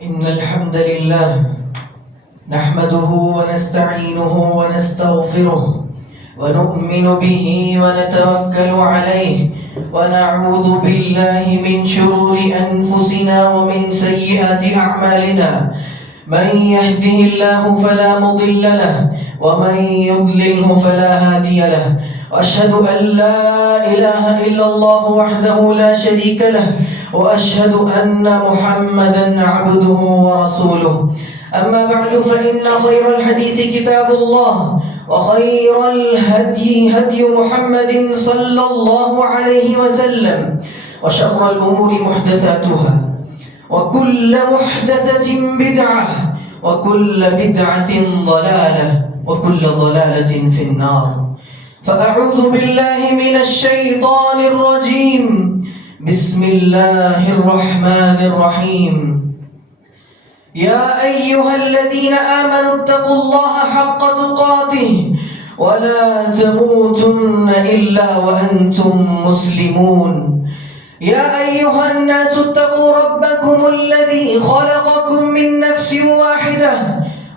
إن الحمد لله نحمده ونستعينه ونستغفره ونؤمن به ونتوكل عليه ونعوذ بالله من شرور أنفسنا ومن سيئات أعمالنا. من يهده الله فلا مضل له ومن يضلله فلا هادي له. وأشهد أن لا إله إلا الله وحده لا شريك له وأشهد أن محمدا عبده ورسوله. أما بعد فإن خير الحديث كتاب الله وخير الهدي هدي محمد صلى الله عليه وسلم وشر الأمور محدثاتها وكل محدثة بدعة وكل بدعة ضلالة وكل ضلالة في النار. فأعوذ بالله من الشيطان الرجيم. بسم الله الرحمن الرحيم. يا أيها الذين آمنوا اتقوا الله حق تقاته ولا تموتن إلا وأنتم مسلمون. يا أيها الناس اتقوا ربكم الذي خلقكم من نفس واحدة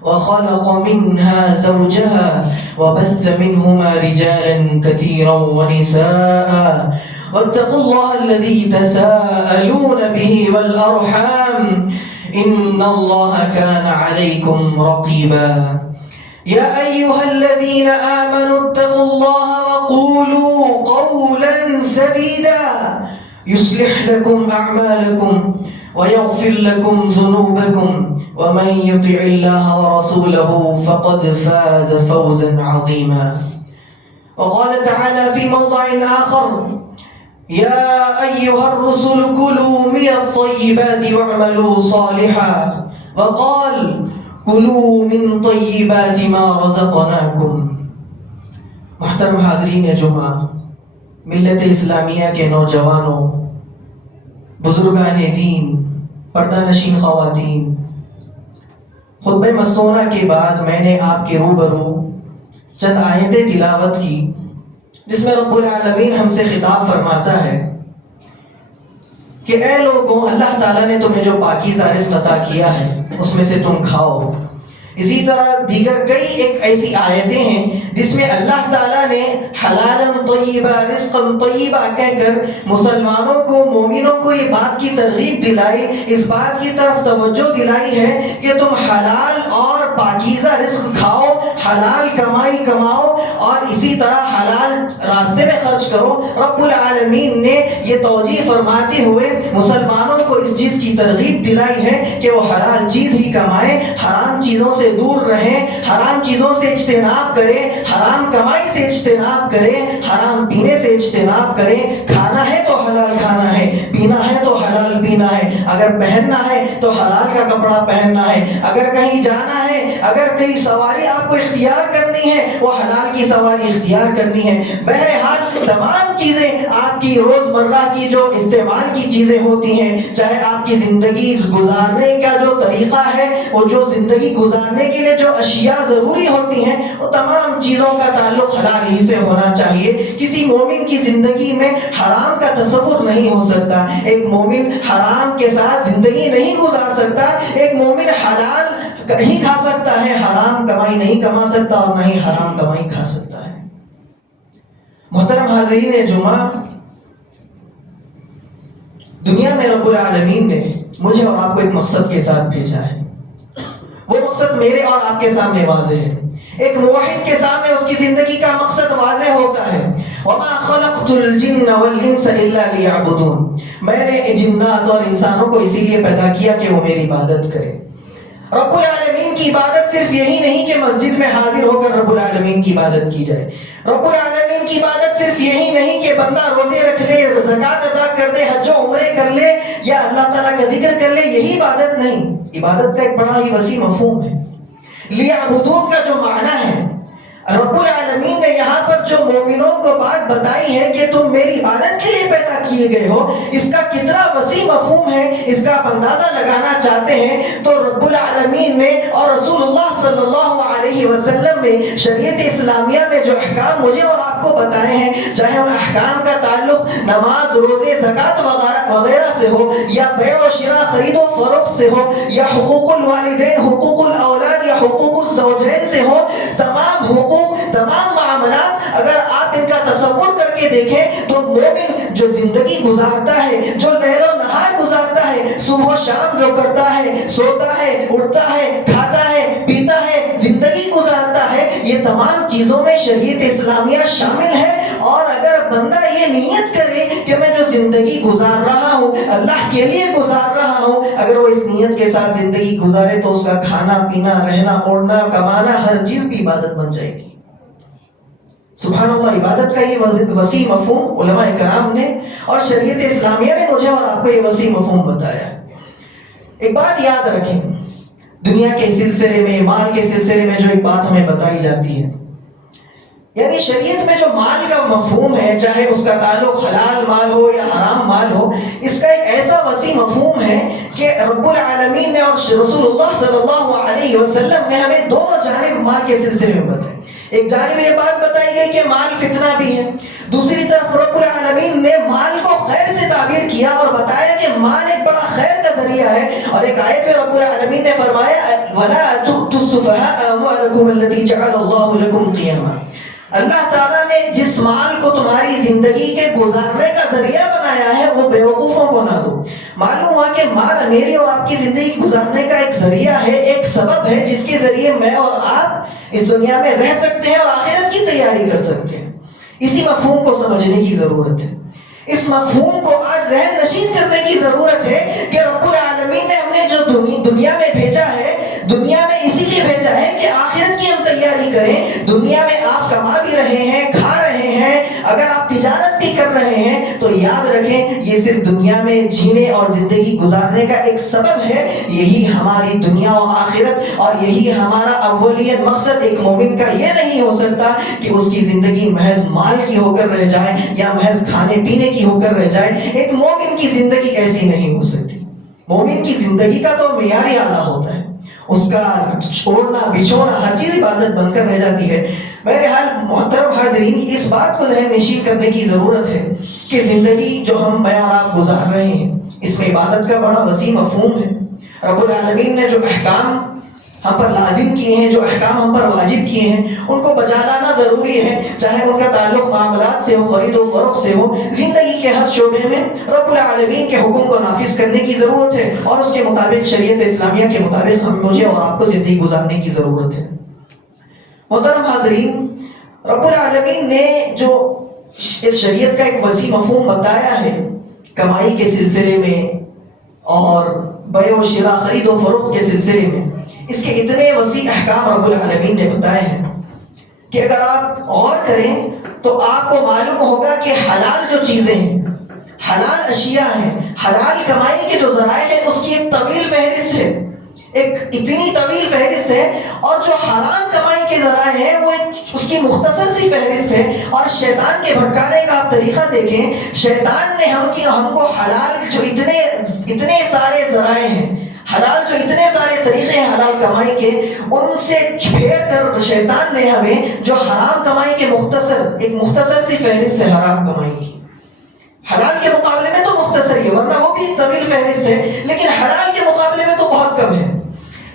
وخلق منها زوجها وبث منهما رجالا كثيرا ونساء واتقوا الله الذي تساءلون به والأرحام إن الله كان عليكم رقيبا. يا أيها الذين آمنوا اتقوا الله وقولوا قولا سديدا يصلح لكم أعمالكم ويغفر لكم ذنوبكم ومن يطع الله ورسوله فقد فاز فوزا عظيما. وقال تعالى في موضع آخر: يا أيها الرسل كلوا من الطيبات واعملوا صالحا. وقال: كلوا من طيبات ما رزقناكم. محترم حاضرین جمعہ، ملت اسلامیہ کے نوجوانوں، بزرگان دین، پردہ نشین خواتین، خطبہ مستونہ کے بعد میں نے آپ کے روبرو چند آیتیں تلاوت کی جس میں رب العالمین ہم سے خطاب فرماتا ہے کہ اے لوگوں، اللہ تعالیٰ نے تمہیں جو پاکیزہ رزق عطا کیا ہے اس میں سے تم کھاؤ. اسی طرح دیگر کئی ایک ایسی آیتیں ہیں جس میں اللہ تعالیٰ نے حلالا طیبا رزقا طیبا کہہ کر مسلمانوں کو، مومنوں کو یہ بات کی ترغیب دلائی، اس بات کی طرف توجہ دلائی ہے کہ تم حلال اور پاکیزہ رزق کھاؤ، حلال کمائی کماؤ اور اسی طرح حلال راستے میں خرچ کرو. رب العالمین نے یہ توجیہ فرماتے ہوئے مسلمانوں کو اس چیز کی ترغیب دلائی ہے کہ وہ حلال چیز ہی کمائیں، حرام چیزوں سے دور رہیں، حرام چیزوں سے اجتناب کریں، حرام کمائی سے اجتناب کریں، حرام پینے سے اجتناب کریں. کھانا ہے تو حلال کھانا ہے، پینا ہے تو حلال پینا ہے، اگر پہننا ہے تو حلال کا کپڑا پہننا ہے، اگر کہیں جانا ہے، اگر کہیں سواری آپ کو اختیار کرنی ہے وہ حلال کی سواری اختیار کرنی ہے. بہرحال تمام چیزیں آپ کی روزمرہ کی جو استعمال کی چیزیں ہوتی ہیں، چاہے آپ کی زندگی گزارنے کا جو طریقہ ہے، وہ جو زندگی گزارنے کے لیے جو اشیاء ضروری ہوتی ہیں، وہ تمام چیزوں کا تعلق حلال ہی سے ہونا چاہیے. کسی مومن کی زندگی میں حرام کا تصور نہیں ہو سکتا. ایک مومن حرام کے ساتھ زندگی نہیں گزار سکتا. ایک مومن حلال ہی کھا سکتا ہے، حرام کمائی نہیں کما سکتا اور نہ ہی حرام کمائی کھا سکتا ہے. محترم حاضرین جمعہ، دنیا میں رب العالمین نے مجھے اور آپ کو ایک مقصد کے ساتھ بھیجا ہے. وہ مقصد میرے اور آپ کے سامنے واضح ہے. ایک موحد کے سامنے اس کی زندگی کا مقصد واضح ہوتا ہے. وَمَا خَلَقْتُ الْجِنَّ وَالْإِنسَ إِلَّا لِيَعْبُدُونَ. میں نے جنات اور انسانوں کو اسی لیے پیدا کیا کہ وہ میری عبادت کرے. رب العالمین کی عبادت صرف یہی نہیں کہ مسجد میں حاضر ہو کر رب العالمین کی عبادت کی جائے. رب العالمین کی عبادت صرف یہی نہیں کہ بندہ روزے رکھ لے، زکوٰۃ ادا کر دے، حج و عمرے کر لے یا اللہ تعالیٰ کا ذکر کر لے، یہی عبادت نہیں. عبادت کا ایک بڑا ہی وسیع مفہوم ہے. لیعبدون کا جو معنی ہے، رب العالمین نے یہاں پر جو مومنوں کو بات بتائی ہے کہ تم میری عبادت کے لیے پیدا کیے گئے ہو، اس کا کتنا وسیع مفہوم ہے، اس کا آپ اندازہ لگانا چاہتے ہیں تو رب العالمین نے اور رسول اللہ صلی اللہ علیہ وسلم نے شریعت اسلامیہ میں جو احکام مجھے اور آپ کو بتائے ہیں، چاہے ان احکام کا تعلق نماز روزے زکوٰۃ وغیرہ سے ہو یا بیع و شراء خرید و فروخت سے ہو یا حقوق الوالدین حقوق الاولاد یا حقوق الزوجین سے ہو، تمام حقوق تمام معاملات اگر آپ ان کا تصور کر کے دیکھیں تو مومن جو زندگی گزارتا ہے، جو لیل و نہار گزارتا ہے، صبح و شام جو کرتا ہے، سوتا ہے، اٹھتا ہے، کھاتا ہے، پیتا ہے، زندگی گزارتا ہے، یہ تمام چیزوں میں شریعت اسلامیہ شامل ہے۔ اور اگر بندہ یہ نیت کرے کہ میں جو زندگی گزار رہا ہوں اللہ کے لیے گزار رہا ہوں، اگر وہ اس نیت کے ساتھ زندگی گزارے تو اس کا کھانا پینا رہنا اوڑھنا کمانا ہر چیز بھی عبادت بن جائے گی۔ سبحان اللہ، عبادت کا یہ وسیع مفہوم علماء کرام نے اور شریعت اسلامیہ نے مجھے اور آپ کو یہ وسیع مفہوم بتایا ہے۔ ایک بات یاد رکھیں، دنیا کے سلسلے میں، مال کے سلسلے میں جو ایک بات ہمیں بتائی جاتی ہے، یعنی شریعت میں جو مال کا مفہوم ہے، چاہے اس کا تعلق حلال مال ہو یا حرام مال ہو، اس کا ایک ایسا وسیع مفہوم ہے کہ رب العالمین نے اور رسول اللہ صلی اللہ علیہ وسلم نے ہمیں دونوں جانب مال کے سلسلے میں بتایا۔ ایک جانب یہ بات بتائی گئی کہ مال فتنہ بھی ہے، دوسری طرف رب العالمین نے مال کو خیر سے تعبیر کیا اور بتایا کہ مال ایک بڑا خیر کا ذریعہ ہے۔ اور ایک آیت میں رب العالمین نے فرمایا وَلَا تُؤْتُوا السُّفَهَاءَ أَمْوَالَكُمُ الَّتِي جَعَلَ اللَّهُ لَكُمْ قِيَامًا۔ اللہ تعالیٰ نے جس مال کو تمہاری زندگی کے گزارنے کا ذریعہ بنایا ہے وہ بیوقوفوں کو نہ دو۔ معلوم ہوا کہ مال میری اور آپ کی زندگی گزارنے کا ایک ذریعہ ہے، ایک سبب ہے جس کے ذریعے میں اور آپ اس دنیا میں رہ سکتے ہیں اور آخرت کی تیاری کر سکتے ہیں۔ اسی مفہوم کو سمجھنے کی ضرورت ہے، اس مفہوم کو آج ذہن نشین کرنے کی ضرورت ہے کہ رب العالمین نے ہمیں جو دنیا میں بھیجا ہے، دنیا میں اسی لیے بھیجا ہے کہ آخرت کی ہم تیاری کریں۔ دنیا میں آپ کما بھی رہے ہیں، کھا رہے ہیں، اگر آپ تجارت بھی کر رہے ہیں تو یاد رکھیں یہ صرف دنیا میں جینے اور زندگی گزارنے کا ایک سبب ہے۔ یہی ہماری دنیا و آخرت اور یہی ہمارا اولیت مقصد ایک مومن کا یہ نہیں ہو سکتا کہ اس کی زندگی محض مال کی ہو کر رہ جائے یا محض کھانے پینے کی ہو کر رہ جائے۔ ایک مومن کی زندگی ایسی نہیں ہو سکتی۔ مومن کی زندگی کا تو معیار ہی اعلیٰ ہوتا ہے، اس کا چھوڑنا بچھونا ہر چیز عبادت بن کر رہ جاتی ہے۔ بہرحال محترم حاضرین، اس بات کو ذہن نشین کرنے کی ضرورت ہے کہ زندگی جو ہم میں اور آپ گزار رہے ہیں اس میں عبادت کا بڑا وسیع مفہوم ہے۔ رب العالمین نے جو احکام ہم پر لازم کیے ہیں، جو احکام ہم پر واجب کیے ہیں، ان کو بجا لانا ضروری ہے، چاہے ان کا تعلق معاملات سے ہو، خرید و فروخت سے ہو۔ زندگی کے ہر شعبے میں رب العالمین کے حکم کو نافذ کرنے کی ضرورت ہے اور اس کے مطابق شریعت اسلامیہ کے مطابق مجھے اور آپ کو زندگی گزارنے کی ضرورت ہے۔ محترم حاضرین، رب العالمین نے جو اس شریعت کا ایک وسیع مفہوم بتایا ہے کمائی کے سلسلے میں اور بیع و شراء خرید و فروخت کے سلسلے میں، اس کے اتنے وسیع احکام رب العالمین نے بتائے ہیں کہ اگر آپ غور کریں تو آپ کو معلوم ہوگا کہ حلال جو چیزیں ہیں، حلال اشیاء ہیں، حلال کمائی کے جو ذرائع ہیں، اس کی ایک طویل فہرست ہے، ایک اتنی طویل فہرست ہے، اور جو حرام کمائی کے ذرائع ہیں وہ اس کی مختصر سی فہرست ہے۔ اور شیطان کے بھٹکانے کا آپ طریقہ دیکھیں، شیطان نے ہم کو حلال جو اتنے سارے ذرائع ہیں، حلال جو اتنے سارے طریقے ہیں حلال کمائی کے، ان سے پھیر کر شیطان نے ہمیں جو حرام کمائی کے ایک مختصر سی فہرست ہے حرام کمائی کی، حلال کے مقابلے میں تو مختصر ہے، ورنہ وہ بھی طویل فہرست ہے، لیکن حلال کے مقابلے میں تو بہت کم ہے۔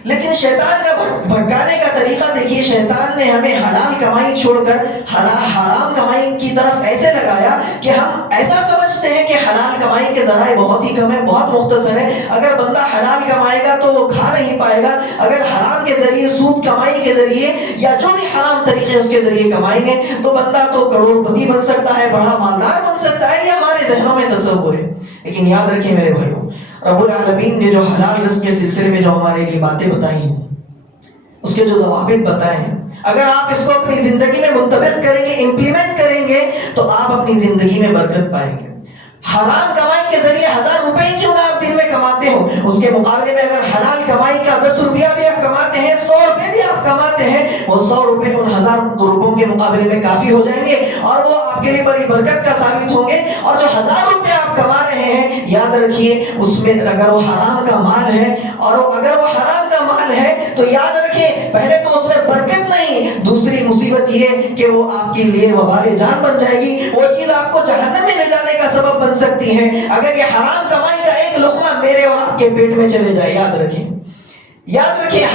لیکن شیطان کا بھٹکانے کا طریقہ دیکھیے، شیطان نے ہمیں حلال کمائی چھوڑ کر حرام کمائی کی طرف ایسے لگایا کہ ہم ایسا سمجھتے ہیں کہ حلال کمائی کے ذرائع بہت ہی کم ہے، بہت مختصر ہے، اگر بندہ حلال کمائے گا تو وہ کھا نہیں پائے گا، اگر حرام کے ذریعے سود کمائی کے ذریعے یا جو بھی حرام طریقے اس کے ذریعے کمائیں گے تو بندہ تو کروڑ پتی بن سکتا ہے، بڑا مالدار بن سکتا ہے، یہ ہمارے ذہنوں میں تصور ہے۔ لیکن یاد رکھیں میرے بھائیوں، رب العالمین نے جو حلال رزق کے سلسلے میں جو ہمارے لیے باتیں بتائی ہیں، اس کے جو ضوابط بتائے ہیں، اگر آپ اس کو اپنی زندگی میں منطبق کریں گے، امپلیمنٹ کریں گے تو آپ اپنی زندگی میں برکت پائیں گے۔ حرام کمائی کے ذریعے 1000 روپے کیوں نہ آپ دن میں کماتے ہو، اس کے مقابلے میں اگر حلال کمائی کا 10 روپیہ بھی آپ کماتے ہیں، 100 روپے بھی آپ کماتے ہیں، وہ 100 روپے ان 1000 روپوں کے مقابلے میں کافی ہو جائیں گے اور وہ آپ کے لیے بڑی برکت کا ثابت ہوں گے۔ اور جو 1000 روپے آپ کما رہے ہیں، یاد رکھیے اس میں اگر وہ حرام کا مال ہے اور اگر وہ حرام کا مال ہے تو یاد رکھیں پہلے تو اس میں برکت نہیں، دوسری مصیبت یہ کہ وہ آپ کے لیے وبال جان بن جائے گی، وہ چیز آپ کو جہنم میں لے جانے کا سبب بن سکتی ہیں اگر یہ حرام کمائی کا ایک لقمہ میرے اور آپ کے پیٹ میں چلے جائے. یاد رکھیں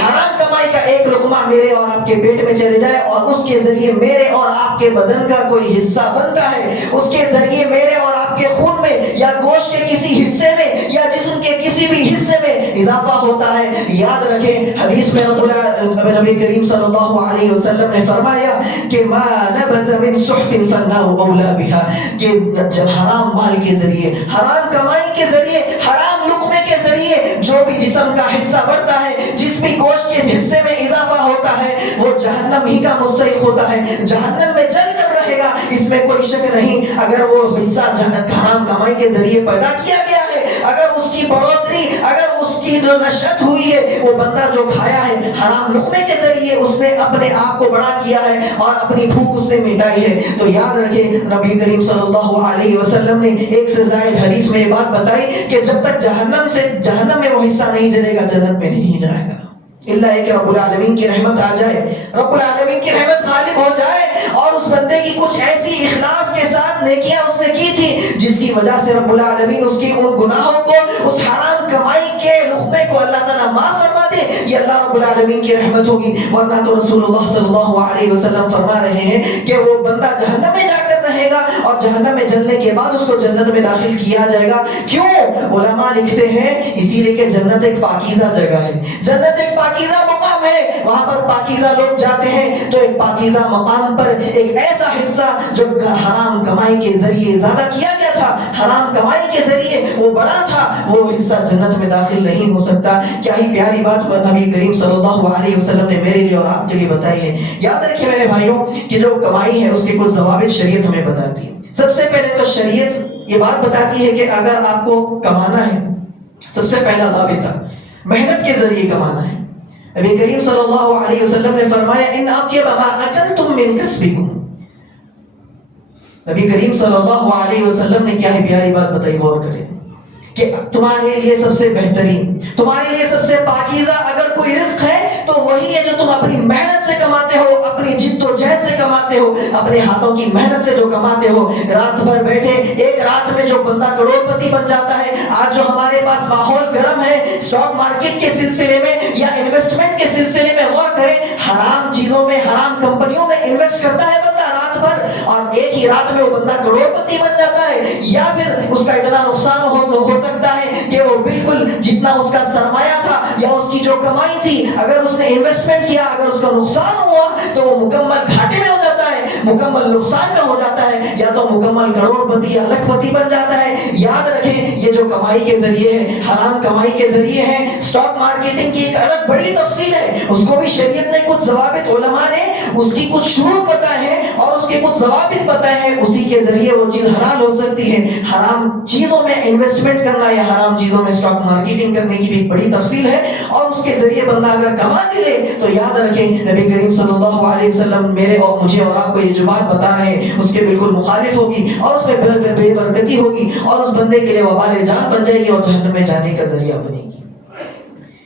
حرام کمائی کا ایک لقمہ میرے اور آپ کے پیٹ میں چلے جائے اور اس کے ذریعے میرے اور آپ کے بدن کا کوئی حصہ بنتا ہے, اس کے ذریعے میرے اور آپ کے خون میں یا گوشت کے کسی حصے میں یا جسم کے کسی بھی حصے میں اضافہ ہوتا ہے. یاد رکھیں حدیث میں نبی کریم صلی اللہ علیہ وسلم نے فرمایا کہ ما نبت من سحت فالنار اولا بها, کہ جب حرام مال کے ذریعے, حرام کمائی کے ذریعے, حرام لقمے کے ذریعے جو بھی جسم کا حصہ بڑھتا ہے, جس بھی گوشت کے حصے میں اضافہ ہوتا ہے, وہ جہنم ہی کا مستحق ہوتا ہے, جہنم میں جل کر رہے گا, اس میں کوئی شک نہیں. اگر وہ حصہ حرام کمائی کے ذریعے پیدا کیا گیا ہے, اگر اس کی بڑھوتری, اگر اس کی جو نشأت ہوئی ہے, وہ بندہ جو کھایا ہے حرام لقمے کے ذریعے, اس نے اپنے آپ کو بڑا کیا ہے اور اپنی بھوک اس سے مٹائی ہے. تو یاد رکھیں نبی کریم صلی اللہ علیہ وسلم نے ایک سے زائد حدیث میں یہ بات بتائی کہ جب تک جہنم میں وہ حصہ نہیں جلے گا, جنت میں نہیں جائے گا, اللہ ہے کہ رب العالمین کی رحمت آ جائے, رب العالمین کی رحمت غالب ہو جائے اور اس بندے کی کچھ ایسی اخلاص کے ساتھ نیکیاں اس نے کی تھی جس کی وجہ سے رب العالمین اس کی ان گناہوں کو, اس حرام کمائی کے لقمے کو اللہ تعالیٰ معاف فرما دے, یہ اللہ رب العالمین کی رحمت ہوگی. ورنہ تو رسول اللہ صلی اللہ علیہ وسلم فرما رہے ہیں کہ وہ بندہ جہنم میں جا کر رہے گا اور جہنم میں جلنے کے بعد اس کو جنت میں داخل کیا جائے گا. کیوں؟ علماء لکھتے ہیں اسی لیے کہ جنت ایک پاکیزہ جگہ ہے, جنت ایک پاکیزہ مقام ہے, وہاں پر پاکیزہ لوگ جاتے ہیں تو ایک پاکیزہ مقام پر ایک ایسا حصہ جو حرام کمائی کے ذریعے زیادہ کیا گیا تھا, حرام کمائی کے ذریعے وہ بڑا تھا, وہ حصہ جنت میں داخل نہیں ہو سکتا. کیا ہی پیاری بات نبی کریم صلی اللہ علیہ وسلم نے میرے لیے اور آپ کے لیے بتائی ہے. یاد رکھیں میرے بھائیوں کہ جو کمائی ہے اس کے کچھ ضوابط شریعت ہمیں بتاتی ہے. سب سے پہلے تو شریعت یہ بات بتاتی ہے کہ اگر آپ کو کمانا ہے, سب سے پہلا ضابطہ محنت کے ذریعے کمانا ہے. نبی کریم صلی اللہ علیہ وسلم نے فرمایا ان اطیب ما اکلتم من کسبکم. نبی کریم صلی اللہ علیہ وسلم نے کیا ہے پیاری بات بتائی, غور کریں کہ تمہارے لیے سب سے بہترین, تمہارے لیے سب سے پاکیزہ اگر کوئی رزق ہے تو وہی ہے جو تم اپنی محنت سے کماتے ہو, اپنی جد و جہد سے کماتے ہو, اپنے ہاتھوں کی محنت سے جو کماتے ہو. رات بھر بیٹھے, ایک رات میں جو بندہ کروڑ پتی بن جاتا ہے, آج جو ہمارے پاس ماحول گرم ہے اسٹاک مارکیٹ کے سلسلے میں یا انویسٹمنٹ کے سلسلے میں, غور کریں حرام چیزوں میں, حرام کمپنیوں میں انویسٹ کرتا ہے بندہ رات بھر اور ایک ہی رات میں وہ بندہ کروڑ پتی بن جاتا ہے. یا پھر اس کا اتنا نقصان ہو سکتا ہے کہ وہ بالکل جتنا اس کا سرمایہ تھا یا اس کی جو کمائی تھی, اگر اس نے انویسٹمنٹ کیا, اگر اس کا نقصان ہوا تو وہ مکمل گھاٹے میں ہو جاتا ہے, مکمل نقصان میں ہو جاتا ہے, یا تو مکمل کروڑ پتی یا لاکھ پتی بن جاتا ہے. یاد رکھیں یہ جو کمائی کے ذریعے ہے, حرام کمائی کے ذریعے ہے, اسٹاک مارکیٹنگ کی ایک الگ بڑی تفصیل ہے, اس کو بھی شریعت نے کچھ ضوابط, علماء نے اس کی کچھ شروط بتائے ہیں اور اس کے کچھ ضوابط بتائے ہیں, اسی کے ذریعے وہ چیز حلال ہو سکتی ہے. حرام چیزوں میں انویسٹمنٹ کرنا یا حرام چیزوں میں اسٹاک مارکیٹنگ کرنے کی بھی ایک بڑی تفصیل ہے اور اس کے ذریعے بندہ اگر کما بھی لے تو یاد رکھیں نبی کریم صلی اللہ علیہ وسلم میرے اور مجھے اور آپ کو یہ جو بات بتا رہے ہیں اس کے بالکل مخالف ہوگی اور اس میں بے برکتی ہوگی اور اس بندے کے لیے وبال جان بن جائے گی اور جہنم میں جانے کا ذریعہ بنے گی.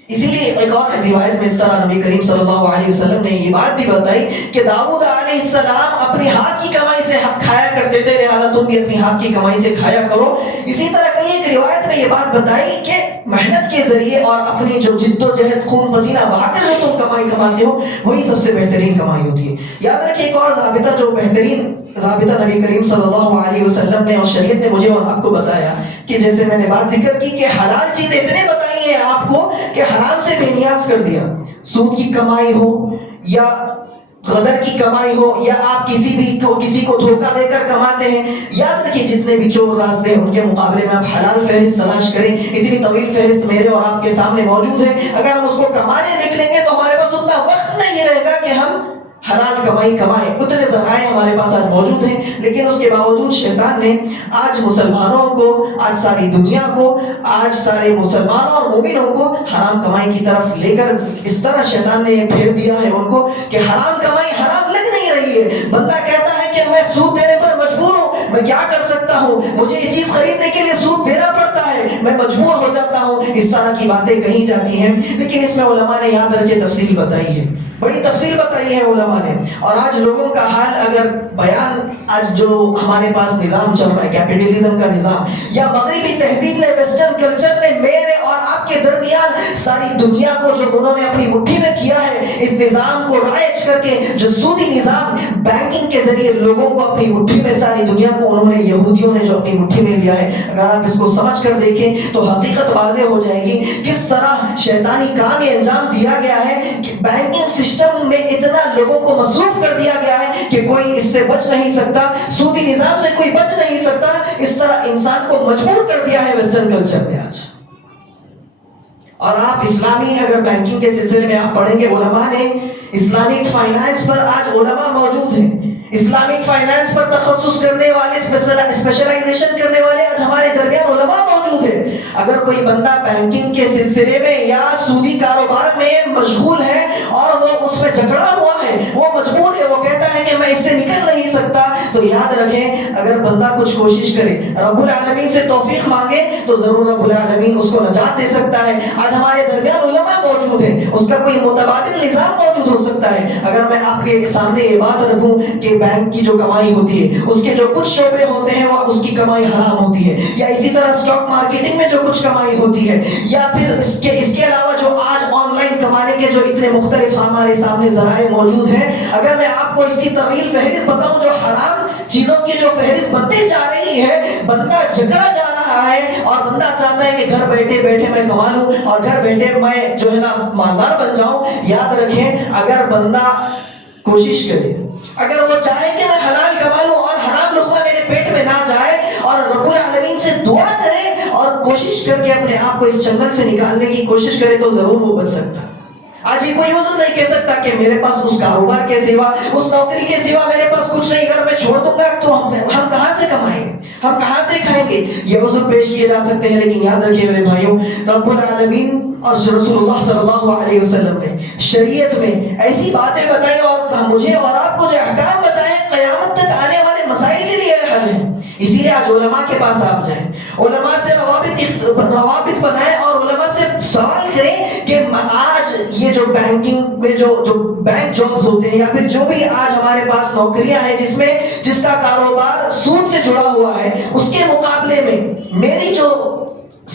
اسی لیے ایک اور روایت میں اس طرح نبی کریم صلی اللہ علیہ وسلم نے یہ بات بھی بتائی کہ داؤد علیہ السلام اپنی ہاتھ کی کمائی سے کھایا کرتے تھے, لہذا تم بھی اپنی ہاتھ کی کمائی سے کھایا کرو. اسی طرح کئی ایک روایت میں یہ بات بتائی کہ محنت کے ذریعے اور اپنی جو جد و جہد خون پسینہ بہا کر جو تم کمائی کماتے ہو وہی سب سے بہترین کمائی ہوتی ہے. یاد رکھیں ایک اور ضابطہ جو بہترین ضابطہ نبی کریم صلی اللہ علیہ وسلم نے اور شریعت نے مجھے اور آپ کو بتایا کہ جیسے میں نے بات ذکر کی کہ حلال چیزیں اتنے بتائی ہیں آپ کو کہ حرام سے بے نیاز کر دیا. سود کی کمائی ہو یا غدر کی کمائی ہو یا آپ کسی کو دھوکہ دے کر کماتے ہیں, یاد رکھیے جتنے بھی چور راستے ہیں ان کے مقابلے میں آپ حلال فہرست تلاش کریں. اتنی طویل فہرست میرے اور آپ کے سامنے موجود ہے, اگر ہم اس کو کمانے نکلیں گے تو ہمارے پاس اتنا وقت نہیں رہے گا کہ ہم حلال کمائی کمائیں. اتنے ذرائع ہمارے پاس آج موجود ہیں, لیکن اس کے باوجود شیطان نے آج مسلمانوں کو, آج ساری دنیا کو, آج سارے مسلمانوں اور مومنوں کو حرام کمائی کی طرف لے کر اس طرح شیطان نے پھیر دیا ہے ان کو کہ حرام کمائی حرام لگ نہیں رہی ہے. بندہ کہتا ہے کہ میں سود دینے پر مجبور ہوں, میں کیا کر سکتا ہوں, مجھے یہ چیز خریدنے کے لیے سود دینا پڑتا ہے, میں مجبور ہو جاتا ہوں. اس طرح کی باتیں کہی جاتی ہیں, لیکن اس میں علماء نے یاد رکھے تفصیل بتائی ہے, بڑی تفصیل بتائی ہے علماء نے. اور آج لوگوں کا حال اگر بیان آج جو ہمارے پاس نظام چل رہا ہے کیپٹلزم کا نظام یا مغربی تہذیب نے ویسٹرن کلچر نے میرے اور آپ کے درمیان ساری دنیا کو جو انہوں نے اپنی مٹھی میں کیا ہے، اس نظام کو رائج کر کے جو سودی نظام بینکنگ کے ذریعے لوگوں کو اپنی مٹھی میں، ساری دنیا کو انہوں نے، یہودیوں نے جو اپنی مٹھی میں لیا ہے، اگر آپ اس کو سمجھ کر دیکھیں تو حقیقت واضح ہو جائے گی کس طرح شیطانی کام یہ انجام دیا گیا ہے کہ بینکنگ سسٹم میں اتنا لوگوں کو مصروف کر دیا گیا ہے کہ کوئی اس سے بچ نہیں سکتا، سودی نظام سے کوئی بچ نہیں سکتا. اس طرح انسان کو مجبور کر دیا ہے ویسٹرن کلچر نے آج. اور آپ اسلامی اگر بینکنگ کے سلسلے میں آپ پڑھیں گے، علماء نے اسلامک فائنانس پر آج علماء موجود ہیں، اسلامک فائنانس پر تخصص کرنے والے، اسپیشلائزیشن کرنے والے آج ہمارے درمیان علماء موجود ہیں. اگر کوئی بندہ بینکنگ کے سلسلے میں یا سودی کاروبار میں مشغول ہے اور وہ اس میں جھگڑا ہوا ہے، وہ مجبور ہے، وہ کہتا ہے کہ میں اس سے نکل نہیں سکتا، تو یاد رکھیں اگر بندہ کچھ کوشش کرے، رب العالمین سے توفیق مانگے، تو ضرور رب العالمین اس کو نجات دے سکتا ہے. آج ہمارے درمیان علماء موجود ہیں، اس کا کوئی متبادل نظام موجود ہو سکتا ہے. اگر میں آپ کے سامنے یہ بات رکھوں کہ بینک کی جو کمائی ہوتی ہے، اس کے جو کچھ شعبے ہوتے ہیں وہ اس کی کمائی حرام ہوتی ہے، یا اسی طرح اسٹاک مارکیٹنگ میں جو کچھ کمائی ہوتی ہے، یا پھر اس کے علاوہ جو آج آن لائن کمانے کے جو اتنے مختلف ہمارے سامنے ذرائع موجود ہیں، اگر میں آپ کو اس کی طویل فہرست بتاؤں جو حرام چیزوں کی جو فہرست بنتی جا رہی ہے، بندہ جھگڑا جا رہا ہے اور بندہ چاہتا ہے کہ گھر بیٹھے بیٹھے میں کما لوں اور گھر بیٹھے میں جو ہے نا مالدار بن جاؤں. یاد رکھیں اگر بندہ کوشش کرے، اگر وہ چاہے کہ میں حلال کما لوں اور حرام لقمہ میرے پیٹ میں نہ جائے، اور رب العالمین سے دعا کرے اور کوشش کر کے اپنے آپ کو اس چنگل سے نکالنے کی کوشش کرے، تو ضرور وہ بچ سکتا ہے. آج یہ کوئی عذر نہیں کہہ سکتا کہ میرے پاس اس کاروبار کے سوا، اس نوکری کے سوا میرے پاس کچھ نہیں، اگر میں چھوڑ دوں گا تو ہم کہاں سے کمائیں گے، ہم کہاں سے کھائیں گے. یہ عذر پیش کیے جا سکتے ہیں، لیکن یاد رکھیے میرے بھائیوں، رب العالمین اور رسول اللہ صلی اللہ علیہ وسلم نے شریعت میں ایسی باتیں بتائیں اور مجھے اور آپ کو جو احکام بتائیں، قیامت تک آنے والے مسائل کے لیے حل ہیں. اسی لیے آج علماء کے پاس آپ جائیں، علماء سے روابط بنائیں اور علماء سے سوال کریں کہ آج یہ جو بینکنگ میں جو بینک جابز ہوتے ہیں یا پھر جو بھی آج ہمارے پاس نوکریاں ہیں جس کا کاروبار سود سے جڑا ہوا ہے، اس کے مقابلے میں میری جو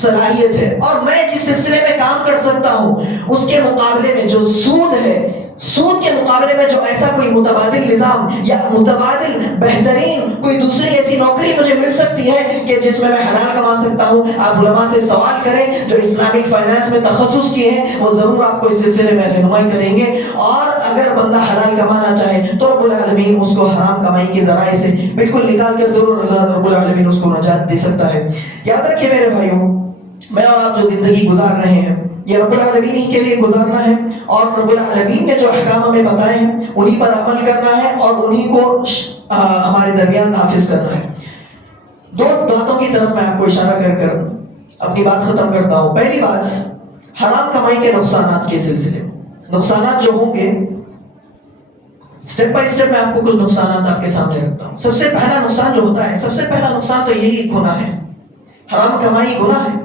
صلاحیت ہے اور میں جس سلسلے میں کام کر سکتا ہوں، اس کے مقابلے میں جو سود ہے، سود کے مقابلے میں جو ایسا کوئی متبادل نظام یا متبادل بہترین کوئی دوسری ایسی نوکری مجھے مل سکتی ہے کہ جس میں حلال کما سکتا ہوں. آپ علماء سے سوال کریں جو اسلامک فائنانس میں تخصص کیے ہیں، وہ ضرور آپ کو اس سلسلے میں رہنمائی کریں گے. اور اگر بندہ حلال کمانا چاہے تو رب العالمین اس کو حرام کمائی کے ذرائع سے بالکل نکال کر ضرور اللہ رب العالمین اس کو نجات دے سکتا ہے. یاد رکھیں میرے بھائیوں، میں اور آپ جو زندگی گزار رہے ہیں یہ رب العالمین ہی کے لیے گزارنا ہے، اور رب العالمین نے جو احکام ہمیں بتائے ہیں انہی پر عمل کرنا ہے اور انہی کو ہمارے درمیان نافذ کرنا ہے. دو باتوں کی طرف میں آپ کو اشارہ کر کر اپنی بات ختم کرتا ہوں. پہلی بات، حرام کمائی کے نقصانات کے سلسلے میں. نقصانات جو ہوں گے سٹیپ بائی سٹیپ میں آپ کو کچھ نقصانات آپ کے سامنے رکھتا ہوں. سب سے پہلا نقصان جو ہوتا ہے، سب سے پہلا نقصان تو یہی گناہ ہے. حرام کمائی گناہ ہے،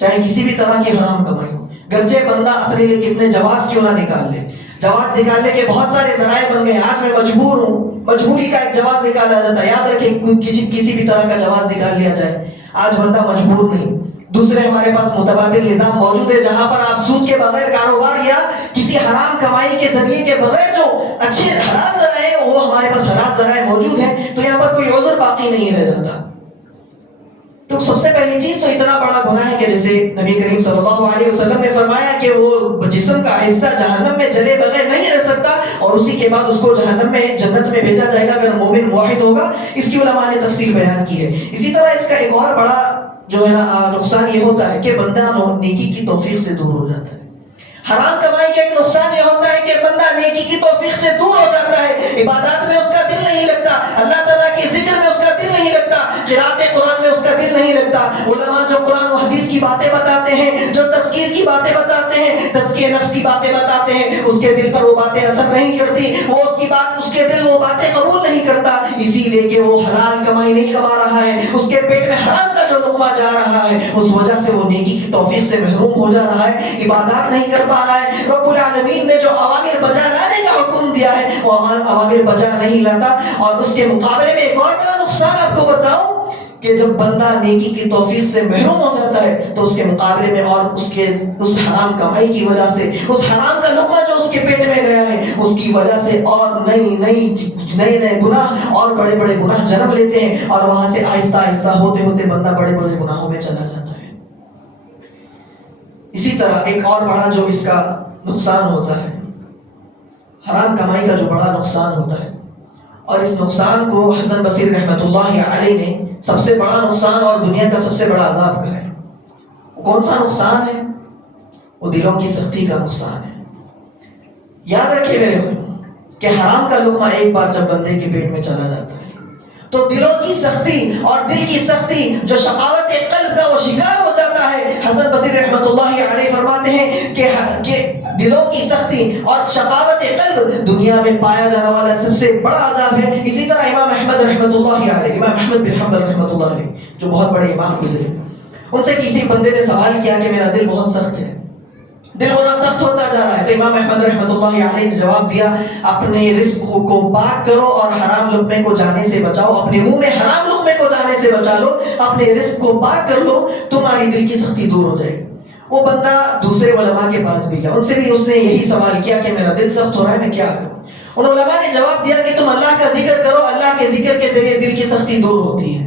چاہے کسی بھی طرح کی حرام کمائی ہو. گرچہ بندہ اپنے لیے کتنے جواز کیوں نہ نکال لے، جواز نکالنے کے بہت سارے ذرائع بن گئے. آج میں مجبور ہوں، مجبوری کا ایک جواز نکالا جاتا ہے. یاد رکھیں کسی بھی طرح کا جواز نکال لیا جائے، آج بندہ مجبور نہیں. دوسرے ہمارے پاس متبادل نظام موجود ہے جہاں پر آپ سود کے بغیر کاروبار یا کسی حرام کمائی کے ذریعے کے بغیر جو اچھے حلال ذرائع ہیں وہ ہمارے پاس حلال ذرائع موجود ہیں، تو یہاں پر کوئی عذر باقی نہیں رہ جاتا. تو سب سے پہلی چیز تو اتنا بڑا گناہ ہے کہ جیسے نبی کریم صلی اللہ علیہ وسلم نے فرمایا کہ وہ جسم کا حصہ جہنم میں جلے بغیر نہیں رہ سکتا، اور اسی کے بعد اس کو جہنم میں جنت میں بھیجا جائے گا اگر مومن موحد ہوگا. اس کی علماء نے تفصیل بیان کی ہے. اسی طرح اس کا ایک اور بڑا جو ہے نا نقصان یہ ہوتا ہے کہ بندہ نیکی کی توفیق سے دور ہو جاتا ہے. حرام کمائی کا ایک نقصان یہ ہوتا ہے کہ بندہ نیکی کی توفیق سے دور ہو جاتا ہے، عبادات میں اس کا دل نہیں لگتا، اللہ تعالیٰ کے ذکر میں اس کا دل نہیں لگتا، قرأت قرآن میں اس کا دل نہیں لگتا. علماء جو قرآن و حدیث کی باتیں بتاتے ہیں، جو تذکیر کی باتیں بتاتے ہیں، تزکیہ نفس کی باتیں بتاتے ہیں، اس کے دل پر وہ باتیں اثر نہیں کرتی، وہ اس کے دل وہ باتیں قبول نہیں کرتا، اسی لیے کہ وہ حلال کمائی نہیں کما رہا ہے، اس کے پیٹ میں حرام کا جو لقمہ جا رہا ہے، اس وجہ سے وہ نیکی کی توفیق سے محروم ہو جا رہا ہے، عبادات نہیں کر پا رہا ہے. رب العالمین نے جو اوامر بجا لانے کا حکم دیا ہے وہ اوامر بجا نہیں لاتا. اور اس کے مقابلے میں ایک اور بڑا نقصان آپ کو بتاؤں کہ جب بندہ نیکی کی توفیق سے محروم ہو جاتا ہے تو اس کے مقابلے میں اور اس حرام کمائی کی وجہ سے اس حرام کا لقمہ جو اس کے پیٹ میں گیا ہے اس کی وجہ سے اور نئے گناہ اور بڑے بڑے گناہ جنم لیتے ہیں اور وہاں سے آہستہ آہستہ ہوتے ہوتے بندہ بڑے بڑے گناہوں میں چلا جاتا ہے. اسی طرح ایک اور بڑا جو اس کا نقصان ہوتا ہے، حرام کمائی کا جو بڑا نقصان ہوتا ہے، اور اس نقصان کو حسن بصری رحمۃ اللہ علیہ نے سب سے بڑا نقصان اور دنیا کا سب سے بڑا عذاب کہا ہے. وہ کون سا نقصان ہے؟ وہ دلوں کی سختی کا نقصان ہے. یاد رکھیے میرے بھائی کہ حرام کا لقمہ ایک بار جب بندے کے پیٹ میں چلا جاتا ہے تو دلوں کی سختی اور دل کی سختی جو شقاوت قلب کا وہ شکار ہو جاتا ہے. حسن بصری رحمۃ اللہ علیہ فرماتے ہیں کہ دلوں کی سختی اور شقاوت قلب دنیا میں پایا جانے والا سب سے بڑا عذاب ہے. اسی طرح امام احمد رحمۃ اللہ علیہ، امام احمد بن حنبل رحمۃ اللہ علیہ جو بہت بڑے امام گزرے، ان سے کسی بندے نے سوال کیا کہ میرا دل بہت سخت ہے، دل بڑا سخت ہوتا جا رہا ہے. تو امام احمد رحمۃ اللہ علیہ نے جواب دیا اپنے رزق کو پاک کرو اور حرام لقمے کو جانے سے بچاؤ. اپنے منہ میں حرام لقمے کو جانے سے بچا لو، اپنے رزق کو پاک کر لو، تمہاری دل کی سختی دور ہو جائے گی. وہ بندہ دوسرے علماء کے پاس بھی گیا، ان سے بھی اس نے یہی سوال کیا کہ میرا دل سخت ہو رہا ہے، میں کیا کروں؟ ان علماء نے جواب دیا کہ تم اللہ کا ذکر کرو، اللہ کے ذکر کے ذریعے دل کی سختی دور ہوتی ہے.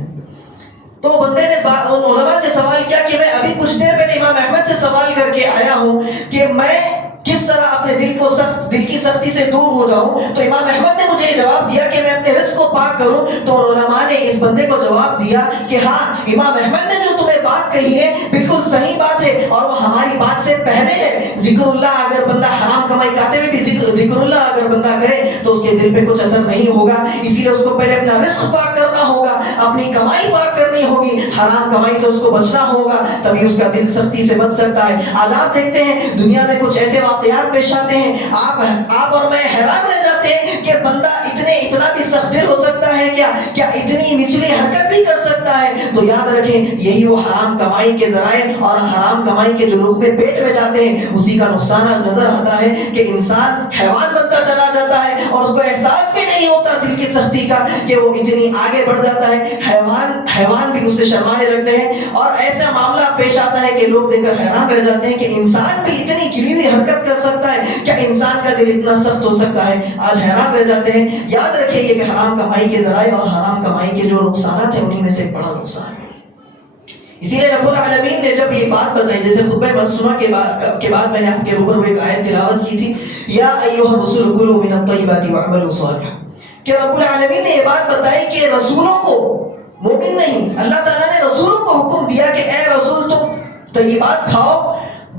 تو بندے نے ان علماء سے سوال کیا کہ میں ابھی کچھ دیر پہلے امام احمد سے سوال کر کے آیا ہوں کہ میں کس طرح اپنے دل کی سختی سے دور ہو جاؤں. تو امام احمد نے مجھے یہ جواب دیا کہ میں اپنے رزق کو پاک کروں. تو علماء نے اس بندے کو جواب دیا کہ ہاں امام احمد نے جو تمہیں بات کہی ہے بالکل صحیح بات ہے اور وہ ہماری بات سے پہلے ہے. ذکر اللہ اگر بندہ حرام کمائی کرتے ہوئے بھی ذکر اللہ اگر بندہ کرے تو اس کے دل پہ کچھ اثر نہیں ہوگا. اسی لیے اس کو پہلے اپنا رزق پاک کرنا ہوگا، اپنی کمائی پاک کرنی ہوگی، حرام کمائی سے اس کو بچنا ہوگا، تبھی اس کا دل سختی سے بچ سکتا ہے. آج آپ دیکھتے ہیں دنیا میں کچھ ایسے واقعات پیش آتے ہیں، آپ اور میں حیران رہ جاتے ہیں کہ بندہ اتنا بھی سخت دل ہو سکتا ہے کیا اتنی نچلی حرکت بھی کر سکتا ہے. تو یاد رکھیں یہی وہ حرام کمائی کے ذرائع اور حرام کمائی کے جو لقمے پیٹ میں جاتے ہیں اسی کا نقصان نظر آتا ہے کہ انسان حیوان بنتا چلا جاتا ہے اور اس کو احساس بھی نہیں ہوتا دل کی سختی کا کہ وہ اتنی آگے بڑھ جاتا ہے. حیوان بھی اس سے شرمانے لگتے ہیں اور ایسا معاملہ پیش آتا ہے کہ لوگ دیکھ کر حیران رہ جاتے ہیں کہ انسان بھی اتنی گری ہوئی حرکت کر سکتا ہے، کیا انسان کا دل اتنا سخت ہو سکتا ہے؟ آج حیران رہ جاتے ہیں. یاد رکھیے کہ حرام کمائی کے ذرائع اور حرام کمائی کے جو نقصانات ہیں انہی میں سے ایک بڑا نقصان ہے. اسی لیے رب العالمین نے جب یہ بات بتائی، جیسے خطبہ مرسومہ کے بعد میں نے آپ کے روبرو ایک آیت تلاوت کی تھی، یا ایھا الرسول کلوا من الطیبات واعملوا صالحا، کہ رب العالمین نے یہ بات بتائی کہ رسولوں کو، مومن نہیں، اللہ تعالیٰ نے رسولوں کو حکم دیا کہ اے رسول تم طیبات کھاؤ،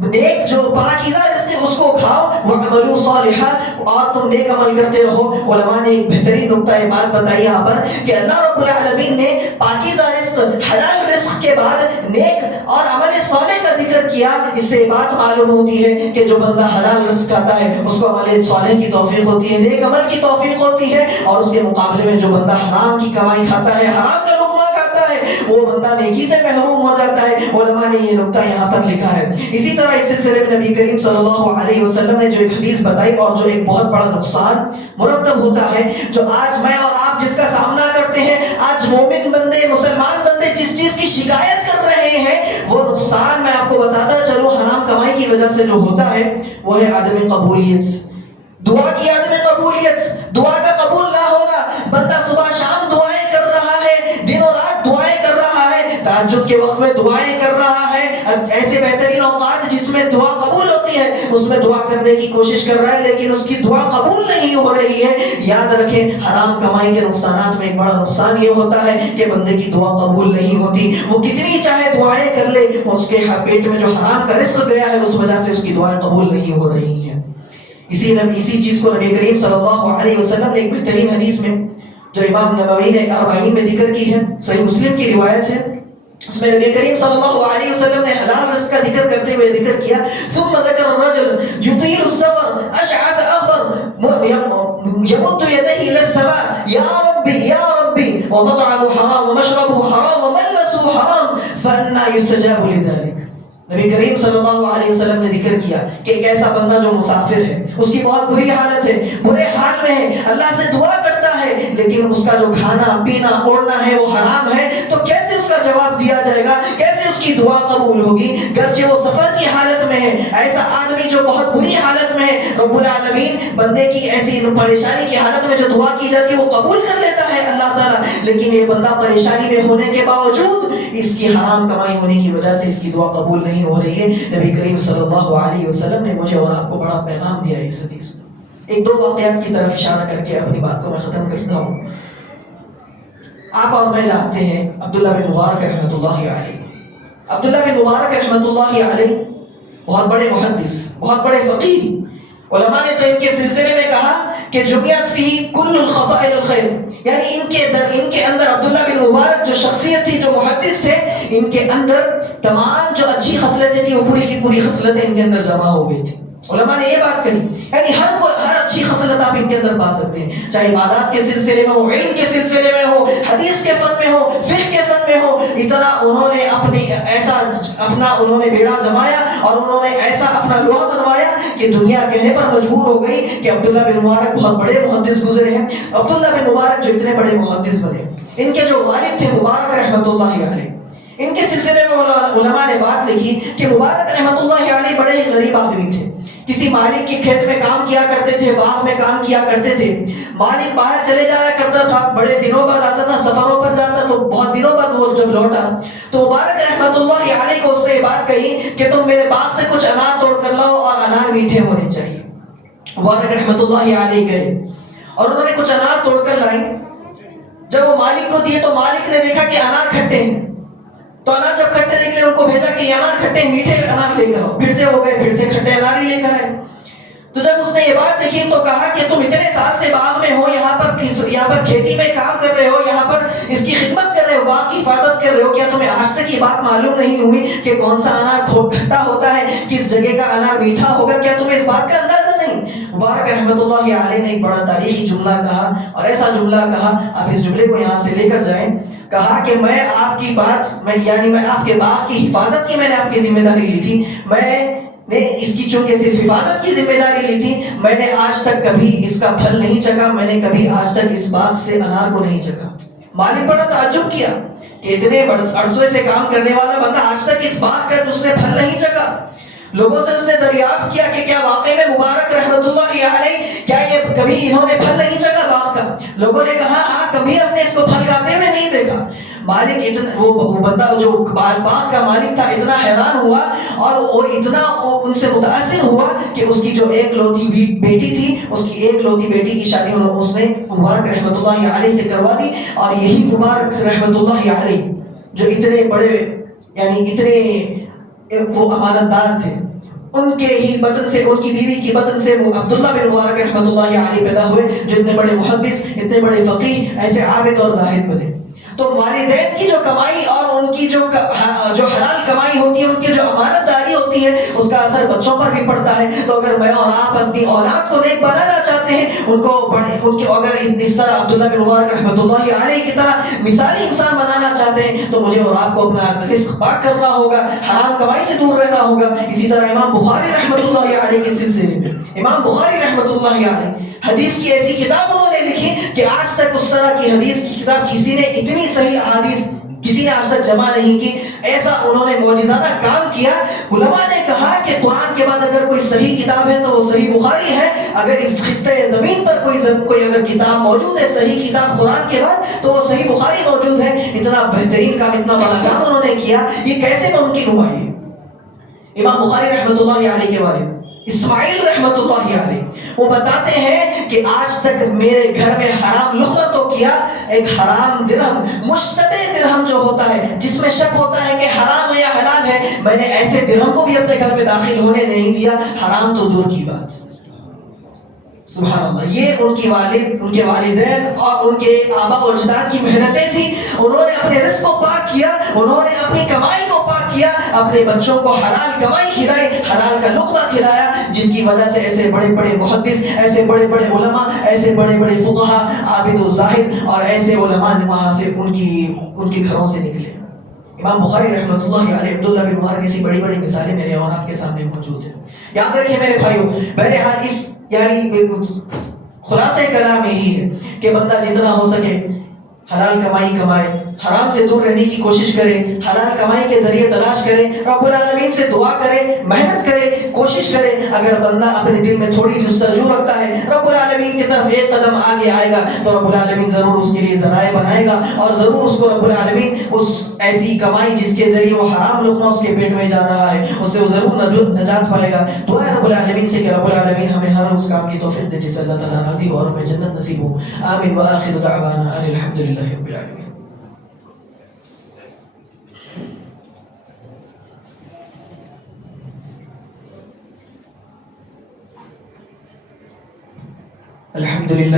نیک جو پاکیزہ رزق اس کو کھاؤ، وَعْمَلُوا صَالِحًا، اور تم نیک عمل کرتے رہو. علماء نے ایک بہترین نقطہ یہ بات بتائی یہاں پر کہ اللہ رب العالمین نے پاکیزہ رزق، حلال رزق کے بعد نیک اور عمل صالح کا ذکر کیا. اس سے بات معلوم ہوتی ہے کہ جو بندہ حلال رزق کھاتا ہے اس کو عمل صالح کی توفیق ہوتی ہے، نیک عمل کی توفیق ہوتی ہے، اور اس کے مقابلے میں جو بندہ حرام کی کمائی کھاتا ہے، حرام کا لقمہ کھاتا ہے، وہ بندہ نیکی سے محروم ہو جاتا ہے. علماء نے یہ نقطہ یہاں پر لکھا ہے. اسی طرح اس سلسلے میں نبی کریم صلی اللہ علیہ وسلم نے جو ایک حدیث بتائی اور جو ایک بہت بڑا نقصان مرتب ہوتا ہے، جو آج میں اور آپ جس کا سامنا کرتے ہیں، آج مومن بندے، مسلمان بندے جس چیز کی شکایت کر رہے ہیں، وہ نقصان میں آپ کو بتاتا چلو حرام کمائی کی وجہ سے جو ہوتا ہے وہ ہے عدم قبولیت، دعا کی عدم قبولیت، دعا کا قبول نہ ہونا. بندہ صبح شام دعائیں کر رہا ہے، دن و رات دعائیں کر رہا ہے، تہجد کے وقت میں دعائیں کر رہا ہے، ایسے بہترین اوقات جس میں دعا قبول ہوتی ہے اس میں دعا کرنے کی کوشش کر رہا ہے لیکن اس کی دعا قبول نہیں ہو رہی ہے. یاد رکھیں حرام کمائی کے نقصانات میں ایک بڑا نقصان یہ ہوتا ہے کہ بندے کی دعا قبول نہیں ہوتی. وہ کتنی چاہے دعائیں کر لے، اس کے پیٹ میں جو حرام کا رزق گیا ہے اس وجہ سے اس کی دعائیں قبول نہیں ہو رہی ہیں. اسی چیز کو نبی کریم صلی اللہ علیہ وسلم نے ایک بہترین حدیث میں جو امام نووی نے 40 میں ذکر کی ہے، صحیح مسلم کی روایت ہے، اس میں نبی کریم صلی اللہ علیہ وسلم نے حلال رزق کا ذکر کرتے ہوئے ذکر کیا، ثم ذکر الرجل يطيل السفر اشعث اغبر يمد يديه الى السماء يا ربي يا ربي ومطعمه حرام ومشربه حرام وملبسه حرام فأنى يستجاب لذلك. نبی کریم صلی اللہ علیہ وسلم نے ذکر کیا کہ ایک ایسا بندہ جو مسافر ہے، اس کی بہت بری حالت ہے، برے حال میں ہے، اللہ سے دعا کرتا ہے لیکن اس کا جو کھانا پینا اوڑھنا ہے وہ حرام ہے، تو کیسے اس کا جواب دیا جائے گا؟ کیسے اس کی دعا قبول ہوگی؟ گرچہ وہ سفر کی حالت میں ہے، ایسا آدمی جو بہت بری حالت میں ہے، رب العالمین بندے کی ایسی پریشانی کی حالت میں جو دعا کی جاتی ہے وہ قبول کر لیتا ہے اللہ تعالیٰ، لیکن یہ بندہ پریشانی میں ہونے کے باوجود اس کی حرام کمائی ہونے کی وجہ سے اس کی دعا قبول نہیں ہو رہی ہے۔ نبی کریم صلی اللہ علیہ وسلم نے مجھے اور آپ کو بڑا پیغام دیا ہے اس حدیث میں۔ ایک دو واقعات کی طرف اشارہ کر کے اپنی بات کو میں ختم کرتا ہوں۔ آپ اور میں جانتے ہیں عبداللہ بن مبارک رحمۃ اللہ علیہ، عبداللہ بن مبارک رحمۃ اللہ علیہ بہت بڑے محدث، بہت بڑے فقیہ، علماء نے تو ان کے سلسلے میں کہا کہ جمعیت فی کل الخصائل الخیر، یعنی ان کے اندر عبداللہ بن مبارک جو شخصیت تھی، جو محدث تھے، ان کے اندر تمام جو اچھی خصلتیں تھیں وہ پوری کی پوری خصلتیں ان کے اندر جمع ہو گئی تھی۔ علماء نے یہ بات کہی، یعنی ہر اچھی خصلت آپ ان کے اندر پا سکتے ہیں، چاہے عبادات کے سلسلے میں ہو، علم کے سلسلے میں ہو، حدیث کے فن میں ہو، فقہ کے فن میں ہو۔ اتنا انہوں نے انہوں نے بیڑا جمایا اور انہوں نے ایسا اپنا لوہا بنوایا کہ دنیا کہنے پر مجبور ہو گئی کہ عبداللہ بن مبارک بہت بڑے محدث گزرے ہیں۔ عبداللہ بن مبارک جو اتنے بڑے محدث بنے، ان کے جو والد تھے مبارک رحمۃ اللہ علیہ، ان کے سلسلے میں علماء نے بات لکھی کہ مبارک رحمۃ اللہ علیہ بڑے ہی غریب آدمی تھے، کسی مالک کے کھیت میں کام کیا کرتے تھے، باغ میں کام کیا کرتے تھے، مالک باہر چلے جایا کرتا تھا، بڑے دنوں بعد آتا تھا، سفروں پر جاتا تو بہت دنوں بعد وہ جب لوٹا تو مبارک رحمۃ اللہ علیہ کو اس نے یہ بات کہی کہ تم میرے باغ سے کچھ انار توڑ کر لاؤ اور انار میٹھے ہونے چاہیے۔ مبارک رحمۃ اللہ علیہ گئے اور انہوں نے کچھ انار توڑ کر لائیں، جب وہ مالک کو دیے تو مالک نے دیکھا کہ انار کھٹے ہیں، تو انار جب کھٹے نکلے ان کو بھیجا کہ یہ انار کھٹے، میٹھے انار لے کر آؤ، پھر سے ہو گئے، پھر سے کھٹے انار ہی لے کر آئے۔ تو جب اس نے یہ بات دیکھی تو کہا کہ تم اتنے سال سے باغ میں ہو، یہاں پر کھیتی میں کام کر رہے ہو، یہاں پر اس کی خدمت کر رہے ہو، باغ کی حفاظت کر رہے ہو، کیا تمہیں آج تک یہ بات معلوم نہیں ہوئی کہ کون سا انار کھٹا ہوتا ہے، کس جگہ کا انار میٹھا ہوگا؟ کیا تمہیں اس بات کا اندازہ نہیں؟ مبارک رحمۃ اللہ علیہ نے ایک بڑا تاریخی جملہ کہا، اور ایسا جملہ کہا، آپ اس جملے کو یہاں سے لے کر جائیں، کہا کہ میں آپ کی بات میں آپ کے باغ کی حفاظت کی میں نے آپ کی ذمہ داری لی تھی، میں نے اس کی چونکہ صرف حفاظت کی ذمہ داری لی تھی، میں نے آج تک کبھی اس کا پھل نہیں چکھا، میں نے کبھی آج تک اس باغ سے انار کو نہیں چکھا۔ مالک بڑا تعجب کیا کہ اتنے عرصے سے کام کرنے والا بندہ آج تک اس باغ کا اس نے پھل نہیں چکھا۔ لوگوں سے اس نے دریافت کیا کہ کیا واقعی میں مبارک رحمۃ اللہ علیہ کیا یہ کبھی انہوں نے پھل نہیں چکھا باغ کا؟ لوگوں نے کہا ہاں، کبھی ہم نے اس کو پھل کھاتے ہوئے نہیں دیکھا۔ مالک وہ بندہ جو باغ کا مالک تھا اتنا حیران ہوا اور وہ اتنا ان سے متاثر ہوا کہ اس کی جو ایک لوتی بیٹی تھی، اس کی ایک لوتی بیٹی کی شادی اس نے مبارک رحمۃ اللہ علیہ سے کروا دی، اور یہی مبارک رحمۃ اللہ علیہ جو اتنے بڑے یعنی اتنے وہ امانت دار تھے، ان کے ہی بطن سے، ان کی بیوی کی بطن سے وہ عبداللہ بن مبارک رحمۃ اللہ علیہ پیدا ہوئے، جو اتنے بڑے محدث، اتنے بڑے فقیہ، ایسے عابد اور زاہد بنے۔ تو والدین کی جو کمائی اور ان کی جو حلال کمائی ہوتی ہے، ان کی جو امانت داری ہوتی ہے، اس کا اثر بچوں پر بھی پڑتا ہے۔ تو اگر میں اور آپ اپنی اولاد کو نیک بنانا چاہتے ہیں، اگر اس طرح عبداللہ بن مبارک رحمۃ اللہ علیہ کی طرح مثالی انسان بنانا چاہتے ہیں تو مجھے اور آپ کو اپنا رزق پاک کرنا ہوگا، حرام کمائی سے دور رہنا ہوگا۔ اسی طرح امام بخاری رحمۃ اللہ علیہ کے سلسلے میں، امام بخاری رحمۃ اللہ علیہ حدیث کی ایسی کتاب انہوں نے لکھی کہ آج تک اس طرح کی حدیث کی کتاب کسی نے اتنی صحیح احادیث کسی نے آج تک جمع نہیں کی، ایسا انہوں نے معجزانہ کام کیا۔ علماء نے کہا کہ قرآن کے بعد اگر کوئی صحیح کتاب ہے تو وہ صحیح بخاری ہے، اگر اس خطے زمین پر کوئی اگر کتاب موجود ہے صحیح کتاب قرآن کے بعد تو وہ صحیح بخاری موجود ہے۔ اتنا بہترین کام، اتنا بڑا کام انہوں نے کیا، یہ کیسے ممکن ہوا؟ ہے امام بخاری رحمۃ اللہ علیہ کے والد اسماعیل رحمۃ اللہ علیہ وہ بتاتے ہیں کہ آج تک میرے گھر میں حرام لقمہ تو کیا، ایک حرام درہم، مشتبہ درہم جو ہوتا ہے جس میں شک ہوتا ہے کہ حرام ہے یا حلال ہے، میں نے ایسے درہم کو بھی اپنے گھر میں داخل ہونے نہیں دیا، حرام تو دور کی بات۔ سبحان اللہ، یہ ان کے والدین اور ان کے آبا و اجداد کی محنتیں تھیں۔ انہوں نے اپنے رزق کو پاک کیا، انہوں نے اپنی کمائی کو پاک کیا، اپنے بچوں کو حلال کمائی کھلائی، حلال کا لقمہ کھلایا، جس کی وجہ سے ایسے بڑے بڑے محدث، ایسے بڑے بڑے علماء، ایسے بڑے بڑے فقہاء، عابد و زاہد اور ایسے علماء نے وہاں سے ان کے گھروں سے نکلے۔ امام بخاری رحمۃ اللہ علیہ عبداللہ بن مبارک ایسی بڑی بڑی مثالیں میرے اور آپ کے سامنے موجود ہیں. یاد رکھیں میرے بھائیوں، بہرحال اس یعنی خلاصہ کلام یہی ہے کہ بندہ جتنا ہو سکے حلال کمائی کمائے، حرام سے دور رہنے کی کوشش کرے، حلال کمائی کے ذریعے تلاش کرے، رب العالمین سے دعا کرے، محنت کرے، کوشش کرے. اگر بندہ اپنے دل میں تھوڑی جستجو رکھتا ہے رب العالمین کی طرف ایک قدم آگے آئے گا تو رب العالمین ضرور اس کے لیے ذرائع بنائے گا اور ضرور اس کو رب العالمین اس ایسی کمائی جس کے ذریعے وہ حرام لقمہ اس کے پیٹ میں جا رہا ہے اس سے وہ ضرور نجات پائے گا. دعا ہے رب العالمین سے کہ رب العالمین ہمیں ہر اس کام کی توفیق دے جس سے اللہ تعالیٰ راضی ہو اور ہمیں جنت نصیب ہو. آمین وآخر دعوانا ان الحمدللہ رب العالمین. الحمدللہ